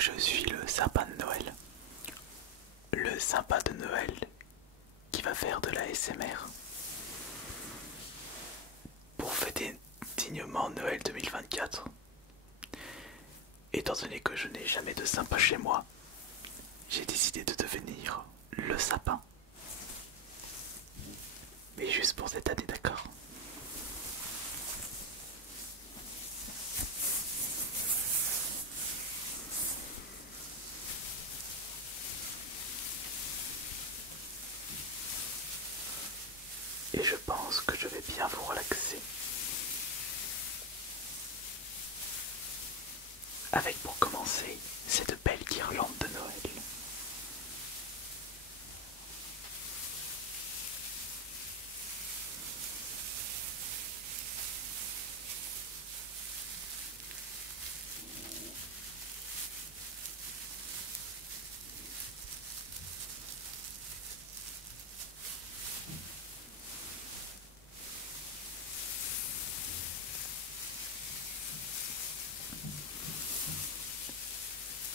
je suis le sapin de Noël. Le sapin de Noël qui va faire de la SMR. Pour fêter dignement Noël 2024. Étant donné que je n'ai jamais de sapin chez moi, j'ai décidé de devenir le sapin. Mais juste pour cette année, d'accord? Et je pense que je vais bien vous relaxer. Avec pour commencer cette belle guirlande de Noël.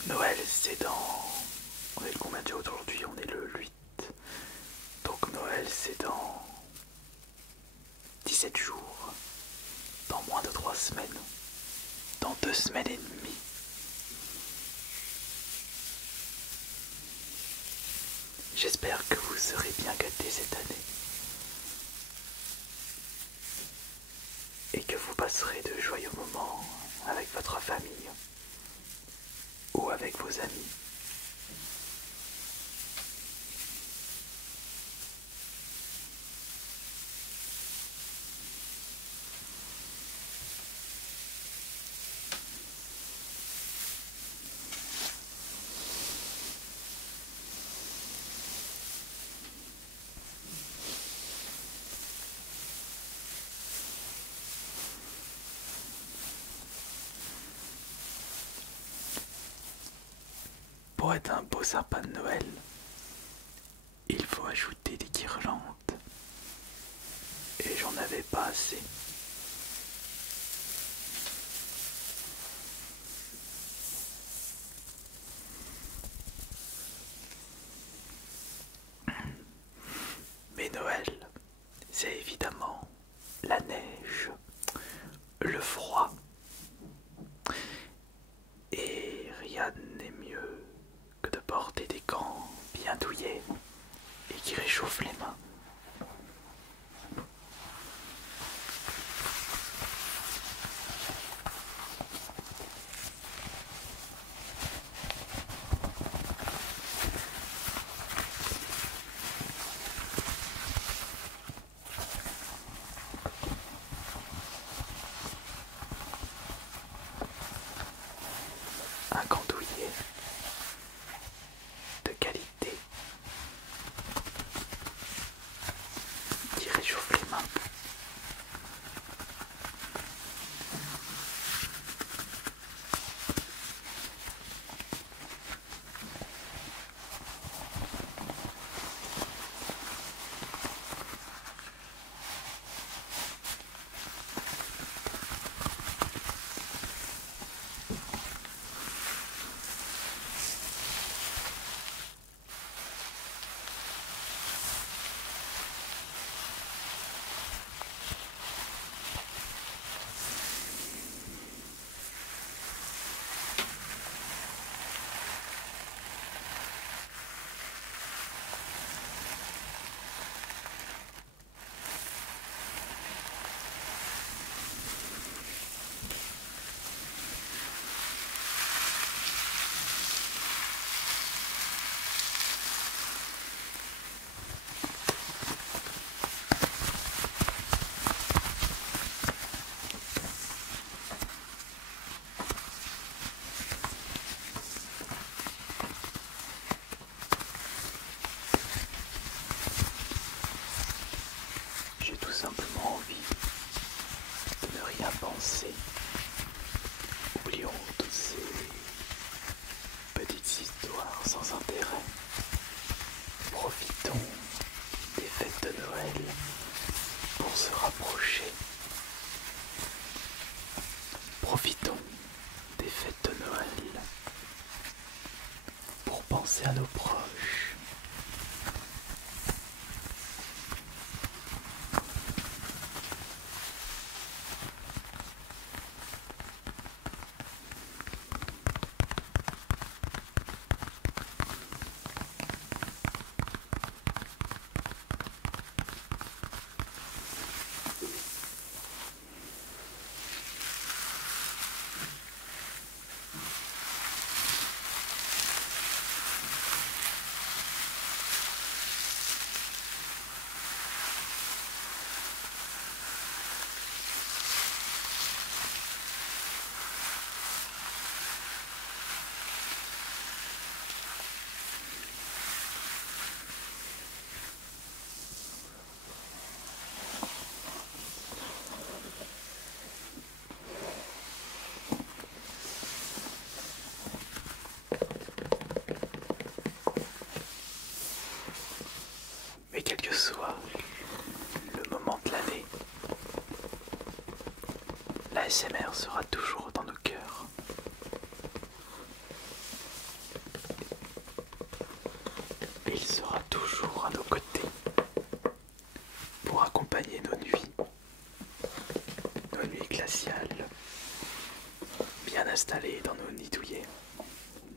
Noël, c'est dans... On est le combien de jours aujourd'hui? On est le 8. Donc Noël, c'est dans 17 jours. Dans moins de 3 semaines. Dans 2 semaines et demie. J'espère que vous serez bien gâtés cette année. Et que vous passerez de joyeux moments avec votre famille. Ou avec vos amis. Pour être un beau sapin de Noël, il faut ajouter des guirlandes. Et j'en avais pas assez. Mais Noël, c'est évidemment la neige, le froid. Et rien n'est mieux que de porter des gants bien douillets et qui réchauffent les mains. Un gant douillet de qualité. penser à nos proches. Mais quel que soit le moment de l'année, l'ASMR sera toujours dans nos cœurs. Et il sera toujours à nos côtés pour accompagner nos nuits glaciales, bien installées dans nos nids douillets,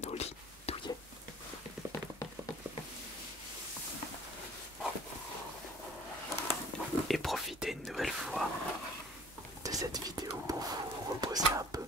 nos lits douillets. Et profitez une nouvelle fois de cette vidéo pour vous reposer un peu.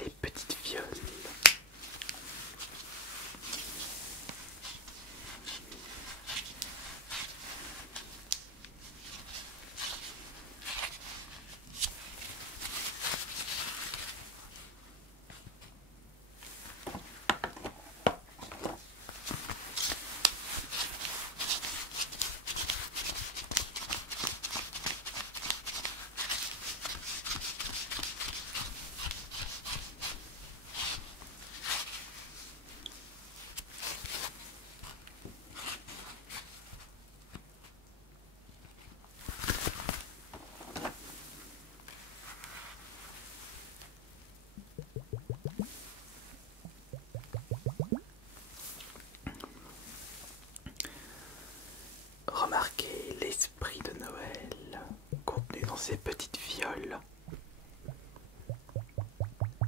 Les petites violes. Remarquez l'esprit de Noël contenu dans ces petites violes.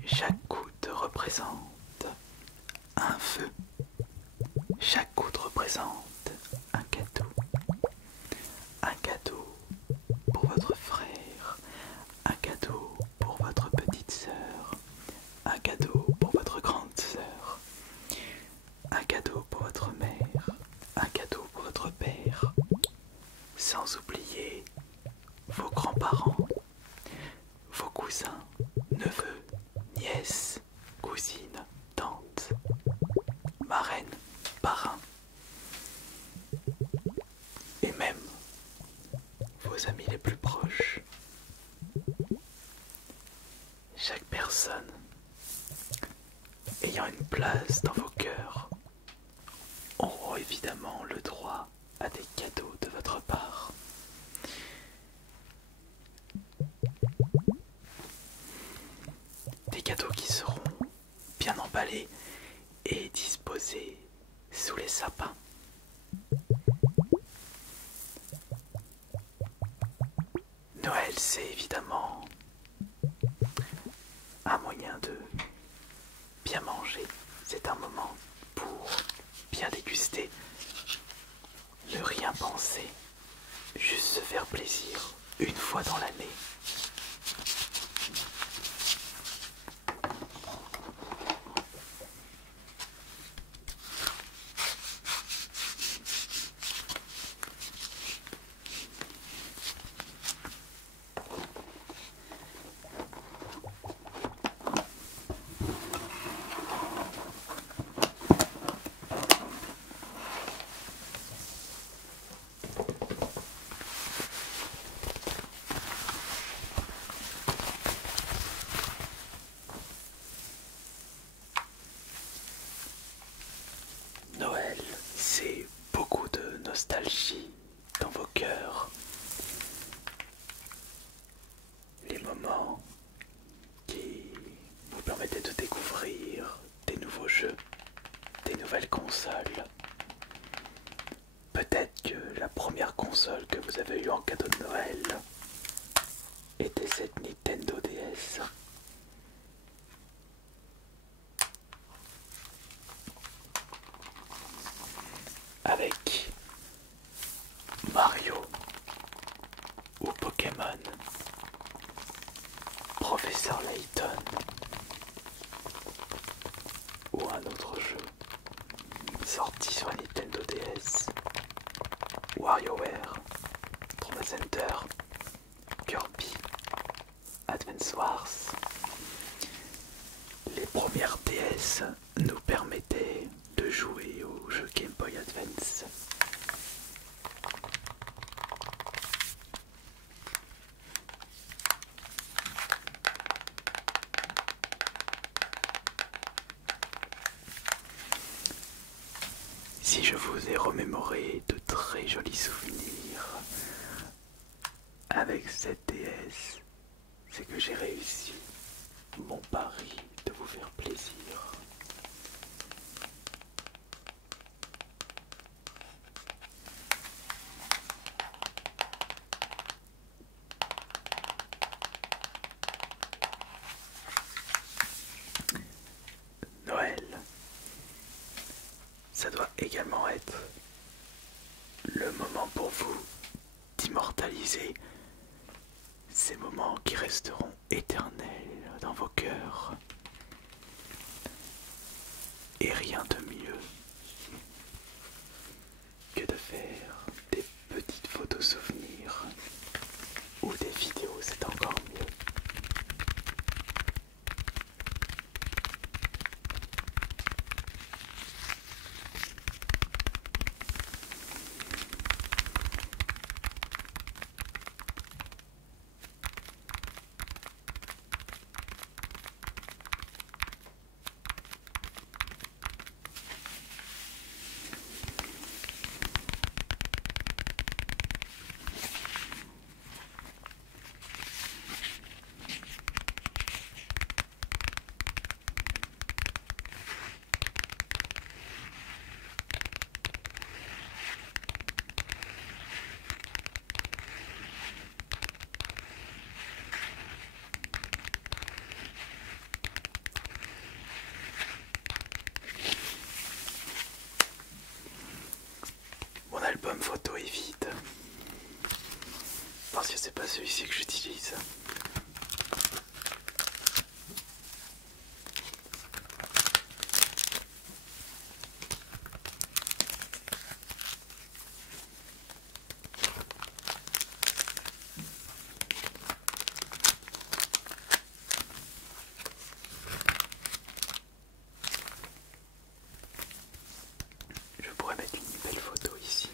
Chaque goutte représente un feu. Chaque goutte représente un cadeau. Un cadeau pour votre frère. Un cadeau pour votre petite sœur. Un cadeau pour votre grande sœur. Un cadeau pour votre mère. Un cadeau pour votre père. Sans oublier vos grands-parents, vos cousins, neveux, nièces, cousines, tantes, marraines, parrains, et même vos amis les plus proches. Chaque personne ayant une place dans vos cœurs auront évidemment le droit à des cadeaux de votre part. Des cadeaux qui seront bien emballés et disposés sous les sapins. Noël, c'est évidemment un moyen de bien manger. C'est un moment pour bien déguster, ne rien penser, juste se faire plaisir une fois dans l'année. Noël, c'est beaucoup de nostalgie dans vos cœurs. Les moments qui vous permettaient de découvrir des nouveaux jeux, des nouvelles consoles. Peut-être que la première console que vous avez eue en cadeau de Noël était cette Nintendo DS. Avec Mario ou Pokémon, Professeur Layton ou un autre jeu sorti sur Nintendo DS, WarioWare, Trauma Center, Kirby, Advance Wars. Les premières DS nous permettaient de jouer aux jeux Game Boy Advance. Si je vous ai remémoré de très jolis souvenirs avec cette DS, c'est que j'ai réussi mon pari de vous faire plaisir. Noël, ça doit également être le moment pour vous d'immortaliser ces moments qui resteront éternels dans vos cœurs. Et rien de mieux que de faire des petites photos souvenirs ou des vidéos, c'est encore mieux. Mon album photo est vide parce que c'est pas celui-ci que j'utilise. Je pourrais mettre une belle photo ici.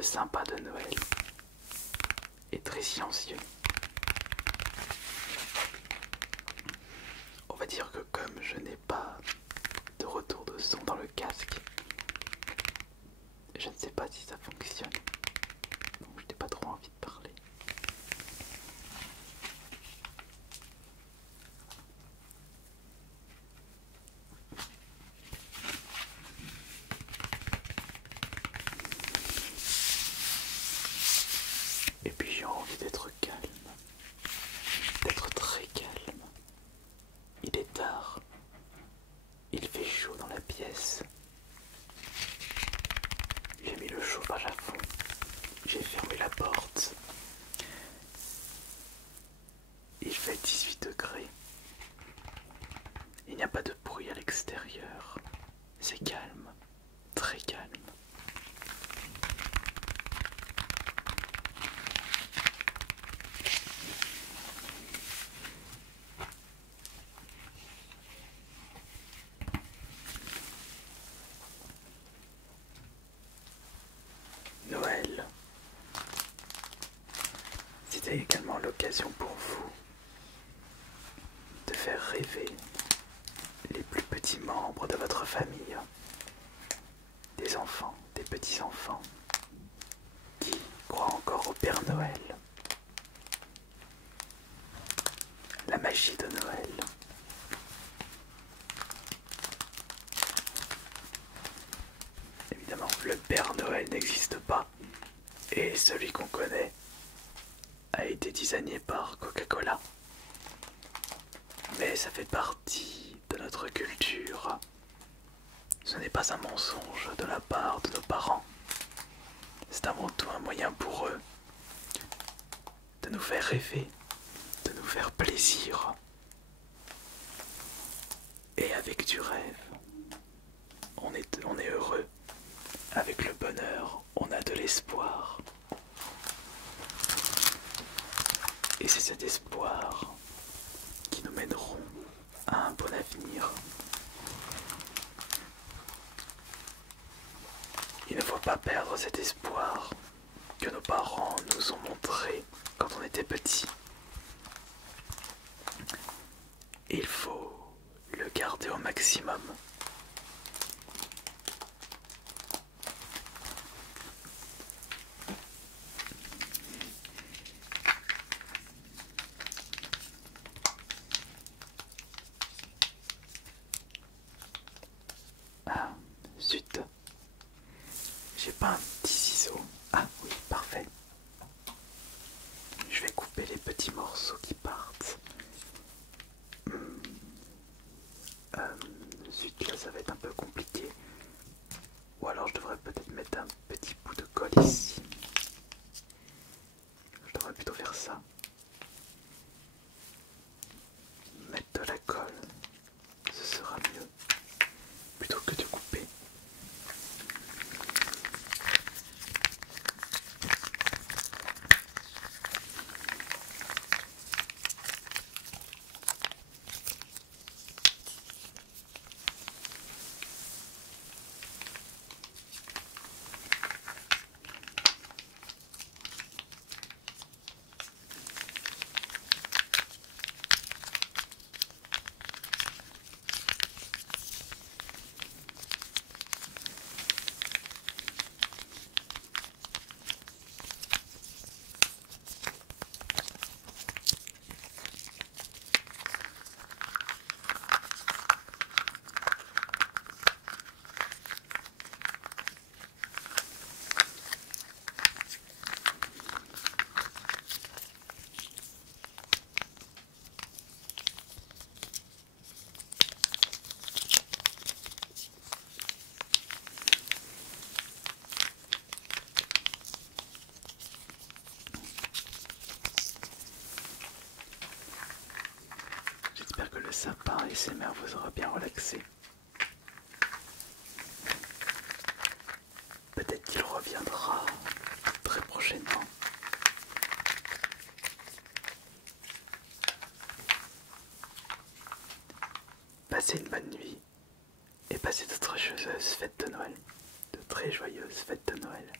le sympa de Noël est très silencieux. On va dire que comme je n'ai pas de retour de son dans le casque, je ne sais pas si ça fonctionne. Donc je n'ai pas trop envie de parler. Et puis j'ai envie d'être calme, d'être très calme. Il est tard, il fait chaud dans la pièce. J'ai mis le chauffage à fond, j'ai fermé la porte. Il fait 18 degrés. Il n'y a pas de bruit à l'extérieur. C'est calme, très calme. Noël, c'était également l'occasion pour vous de faire rêver les plus petits membres de votre famille, des enfants, des petits-enfants, qui croient encore au Père Noël, la magie de Noël. Évidemment, le Père Noël n'existe pas, et celui qu'on connaît a été designé par Coca-Cola. Mais ça fait partie de notre culture. Ce n'est pas un mensonge de la part de nos parents. C'est avant tout un moyen pour eux de nous faire rêver, de nous faire plaisir. Et avec du rêve, on est heureux. Avec le bonheur, on a de l'espoir. Et c'est cet espoir qui nous mèneront à un bon avenir. Il ne faut pas perdre cet espoir que nos parents nous ont montré quand on était petit. Il faut le garder au maximum. Ah, zut. J'ai pas un petit ciseau. Ah oui, parfait. Je vais couper les petits morceaux qui partent. Zut, là ça va être un peu compliqué. Ou alors je devrais peut-être mettre un petit bout de colle ici. Je devrais plutôt faire ça. Mettre de la colle, ce sera mieux. Plutôt que de couper. J'espère que le sapin ASMR vous aura bien relaxé. Peut-être qu'il reviendra très prochainement. Passez une bonne nuit et passez de très joyeuses fêtes de Noël. De très joyeuses fêtes de Noël.